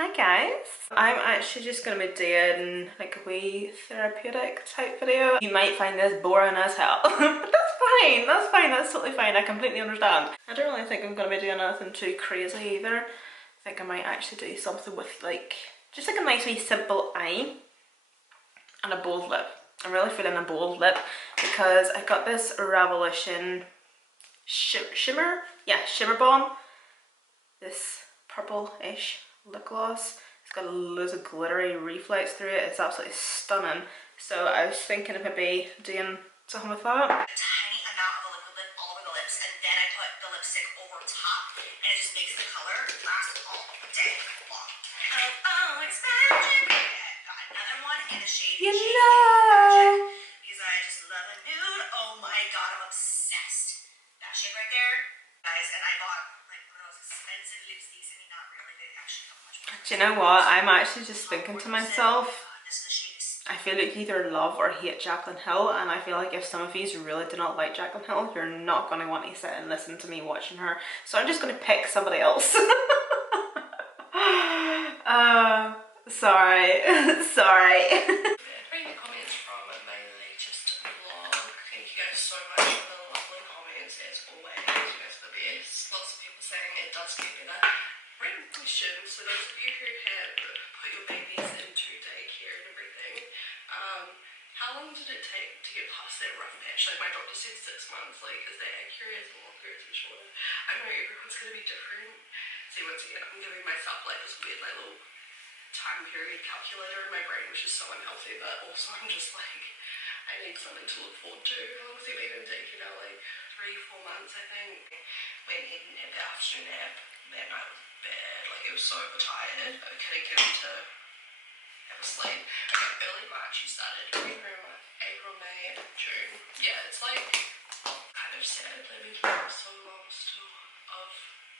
Hi guys, I'm actually just going to be doing like a wee therapeutic type video. You might find this boring as hell, but that's fine, that's totally fine, I completely understand. I don't really think I'm going to be doing anything too crazy either. I think I might actually do something with like, just like a nice wee simple eye and a bold lip. I'm really feeling a bold lip because I got this Revolution shimmer bomb, this purple-ish lip gloss. It's got loads of glittery reflex through it. It's absolutely stunning. So I was thinking of maybe doing something with that. A tiny amount of the liquid lip all over the lips, and then I put the lipstick over top, and it just makes the color last all day long. Oh, it's magic. Got another one in the shade Magic, because I just love a nude. Oh my god, I'm obsessed. That shade right there, guys, and I bought like one of those expensive lipsticks. I mean, not really. They actually have much more. Do you know what? I'm actually just thinking to myself, I feel like you either love or hate Jaclyn Hill, and I feel like if some of you really do not like Jaclyn Hill, you're not going to want to sit and listen to me watching her. So I'm just going to pick somebody else. Sorry. Sorry. Reading the comments from mainly just a vlog. Thank you guys so much for the lovely comments as always. You guys are the best. Lots of people saying it does get better. Random question, so those of you who have put your babies into daycare and everything, how long did it take to get past that rough patch? Like my doctor said 6 months. Like, is that accurate? Is it longer? Is it shorter? I know everyone's going to be different. See, once again, I'm giving myself like this weird like little time period calculator in my brain, which is so unhealthy, but also I'm just like, I need something to look forward to. How long has he been in daycare now? Like 3-4 months, I think. When he didn't have the afternoon nap, that night was bad. Like, he was so overtired. I couldn't get him to have a sleep. Okay, early March he started. April, May, June. Yeah, it's like kind of sad living for so long still of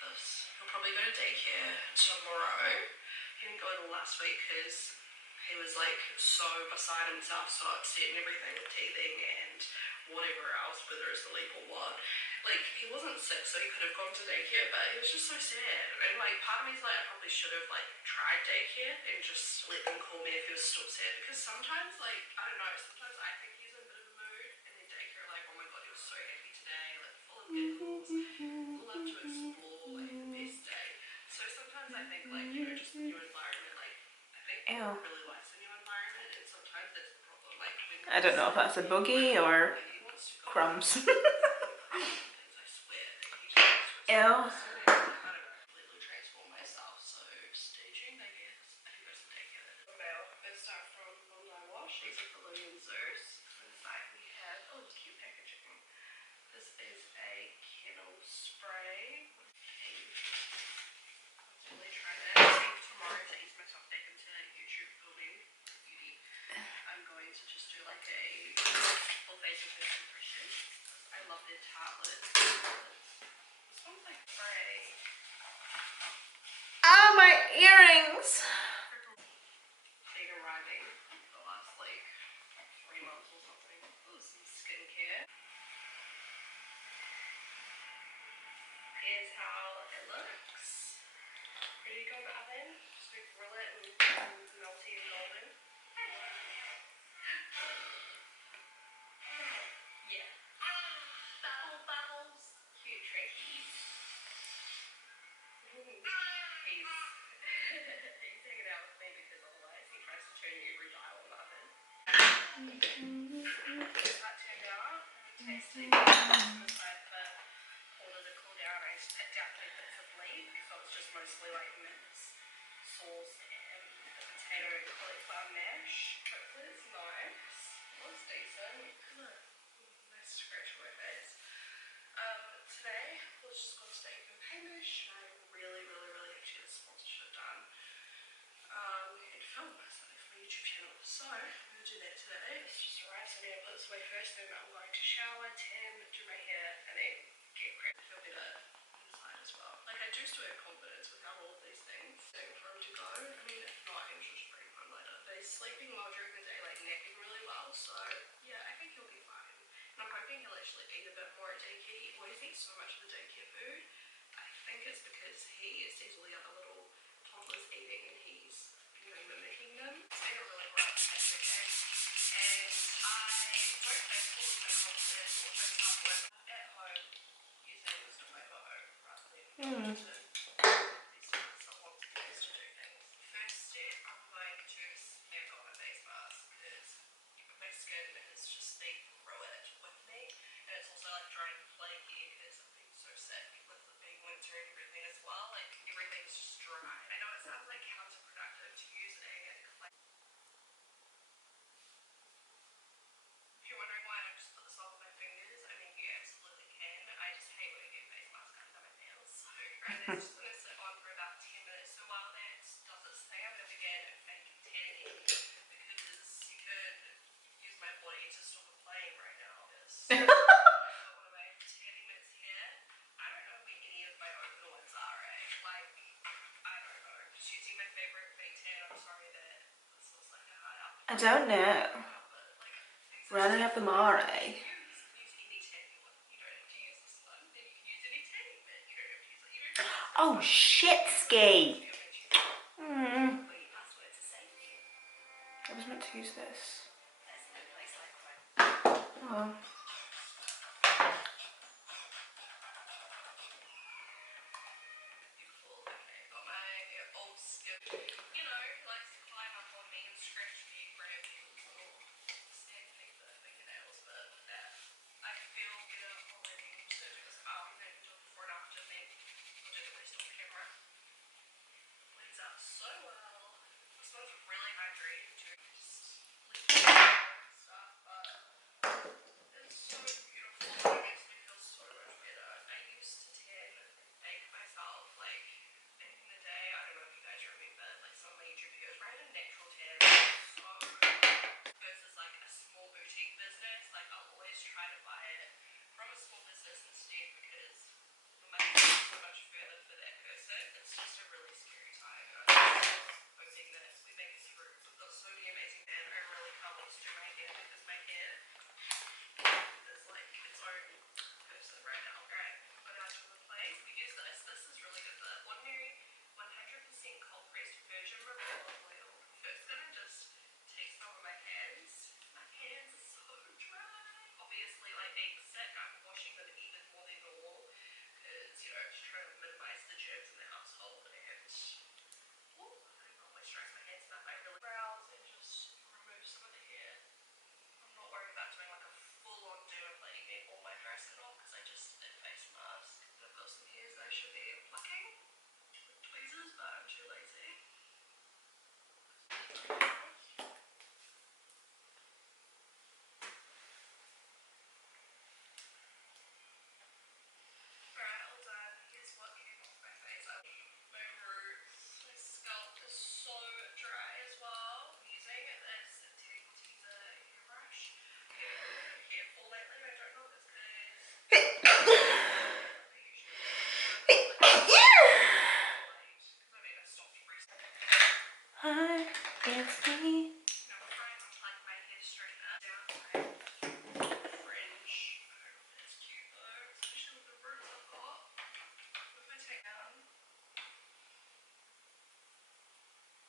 this. He'll probably go to daycare tomorrow. He didn't go in last week because he was like so beside himself, so upset and everything with teething and whatever else, whether it's the leap or what. Like, he wasn't sick, so he could have gone to daycare, but he was just so sad. And like, part of me's like, I probably should have like tried daycare and just let them call me if he was still sad, because sometimes, like, I don't know, sometimes I think he's in a bit of a mood, and then daycare, like, oh my god, he was so happy today, like full of giggles, love to explore, like the best day. So sometimes I think, like, you know, just the new environment, like, I think people really likes the new environment, and sometimes that's the problem. Like, I don't know if that's a boogie or crumbs. Ew. I don't completely transform myself, so stay tuned, I guess. I think there's some daycare there. Mail. First start from Bondi Wash. These are for Lily and Zeus. Inside we have, oh, it's cute packaging. This is a kennel spray. Let's really try that. I think tomorrow, to ease myself back into YouTube filming beauty, I'm going to just do like a full face of first impression. I love their tartlets. This one's like spray. Ah, my earrings! Been arriving the last like 3 months or something. Oh, some skincare. Here's how it looks. Ready to go in the oven? Just like grill it and melty and golden. Yeah. Bubbles. Cute trickies. He's hanging out with me because otherwise he tries to turn every dial in the oven. That turned out tasty. Aside for order to cool down, I just picked out 3 bits of leek, so it's just mostly like mince, sauce, and the potato and cauliflower mash. Hopefully it's nice. It looks decent. Nice scratch on my face. Today, let's just go steak and Hamish. I really have to get a sponsorship done. And film myself for my YouTube channel. So, I'm going to do that today. It's just alright, so I'm going to put this away first, then I'm going to shower, tan, do my hair, and then get prepped to feel better inside as well. Like, I do still have confidence without all of these things. Waiting for him to go. I mean, if not, I'm just bring him home later. But he's sleeping well during the day, like napping really well, so yeah, I think he'll be fine. And I'm hoping he'll actually eat a bit more at daycare. He always eats so much of the daycare food. I think it's because he sees all the other little toddlers eating and he I don't know. Running up the Mare. Oh shit, ski. I was meant to use this. Oh. So well. This one's really hydrating too. Stuff, but it's so beautiful. It makes me feel so much better. I used to tan and bake myself like back in the day. I don't know if you guys remember like some of my YouTube videos where I had a natural tan. So versus like a small boutique business, like I'll always try to buy it from a small business instead because the money is so much further for that person. It's just a really scary time. Hoping that we make it through. We've got so many amazing men. I really can't wait to do my hair because my hair is like its own person right now. Alright, put it onto the plate. We use this. This is really good. The ordinary 100% cold pressed virgin removal oil. First gonna just take some of my hands. My hands are so dry. Obviously, like being sick, I'm washing them even more than normal because, you know, just trying to minimize the germs in the household and I don't moisturize my hands enough. I really brows and just remove some of the hair. I'm not worried about doing like a full-on dermaplaning me all my hair skin off because I just did face mask. I've got some hairs that I should be plucking with tweezers, but I'm too lazy. Alright, all done. Here's what came off my face. My roots, my scalp is so dry as well. I'm using this Tangle Teaser hairbrush. I'm getting a little bit careful lately. I don't know if it's because Hi, it's me. now I'm trying to like my hair straightener down my fringe. I don't know if it's cute though, especially with the roots I've got. If I take down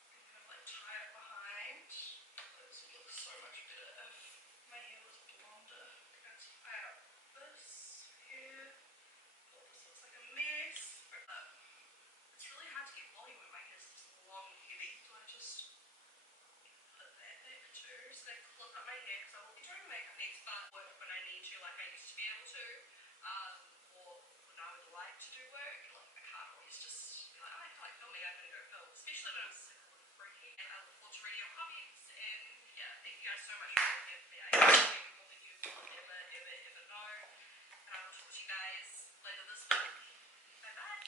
and kind of like tie it behind, this would look so much better if my hair was blonder. I'm going to tie up this here. Oh, this looks like a mess. It's really hard to get volume when my hair's just long and heavy, so I just put that back too. So they clip up my hair because I will be doing makeup next, but work when I need to, like I used to be able to, or when I would like to do work, like I can't always just be like, oh, I feel like filming, I'm gonna go film. Especially when I'm sick or freaky, and I look forward to reading your comments. And yeah, thank you guys so much for being here for me. I appreciate you more than you will ever know. And I will talk to you guys later this week. Bye bye.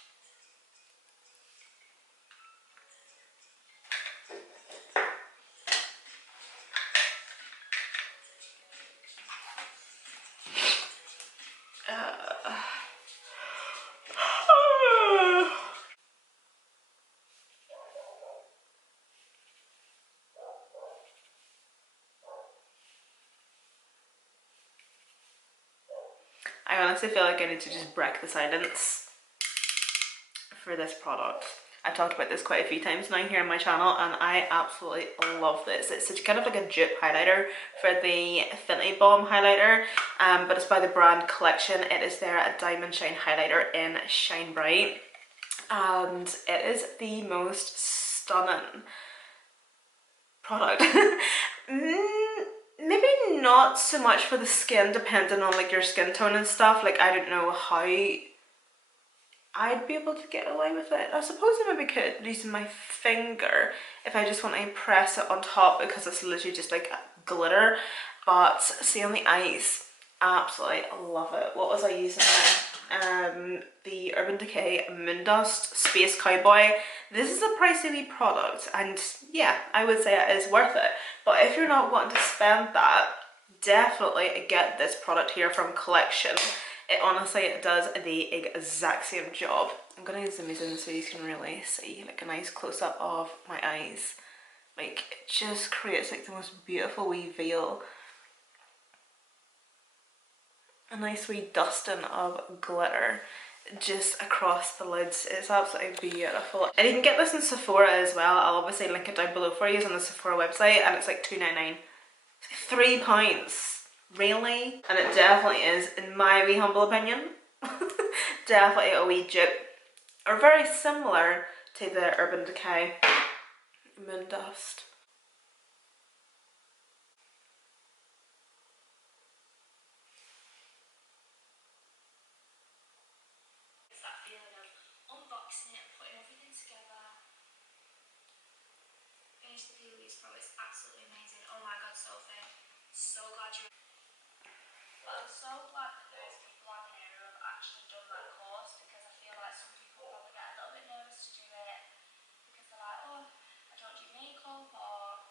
I honestly feel like I need to just break the silence for this product. I've talked about this quite a few times now here on my channel and I absolutely love this. It's such kind of like a dupe highlighter for the Fenty Balm highlighter, but it's by the brand Collection. It is their Diamond Shine highlighter in Shine Bright and it is the most stunning product. Maybe not so much for the skin, depending on like your skin tone and stuff. Like I don't know how I'd be able to get away with it. I suppose I maybe could using my finger if I just want to press it on top because it's literally just like glitter. But see on the eyes, absolutely love it. What was I using now? The Urban Decay Moondust Space Cowboy. This is a pricey wee product and yeah, I would say it is worth it. But if you're not wanting to spend that, definitely get this product here from Collection. It honestly does the exact same job. I'm gonna zoom in so you can really see like a nice close-up of my eyes. Like, it just creates like the most beautiful wee veil. A nice wee dusting of glitter just across the lids. It's absolutely beautiful. And you can get this in Sephora as well. I'll obviously link it down below for you on the Sephora website, and it's like £2.99. It's like £3. Really? And it definitely is, in my wee humble opinion, definitely a wee dupe, or very similar to the Urban Decay Moon Dust. It's that feeling of unboxing it and putting everything together. Finish the peel of these products, absolutely amazing. Oh my god, Sophie, so glad you. But I'm so glad that there's people on here who have actually done that course, because I feel like some people probably get a little bit nervous to do it because they're like, oh, I don't do makeup, or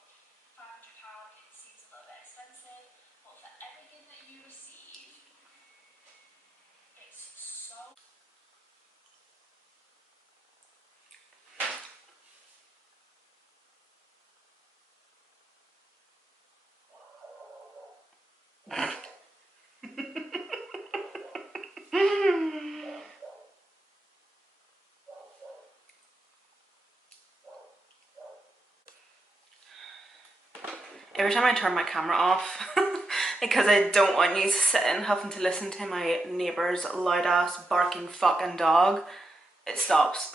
£500 it seems a little bit expensive. But for everything that you receive, it's so. Every time I turn my camera off, because I don't want you to sit and having to listen to my neighbour's loud ass barking fucking dog, it stops.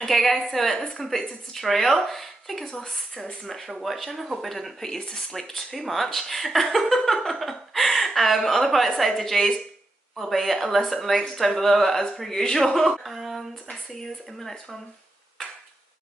Okay guys, so this completes the tutorial. Thank you so much for watching. I hope I didn't put you to sleep too much. All the products I did use will be listed and linked down below as per usual. And I'll see you in my next one.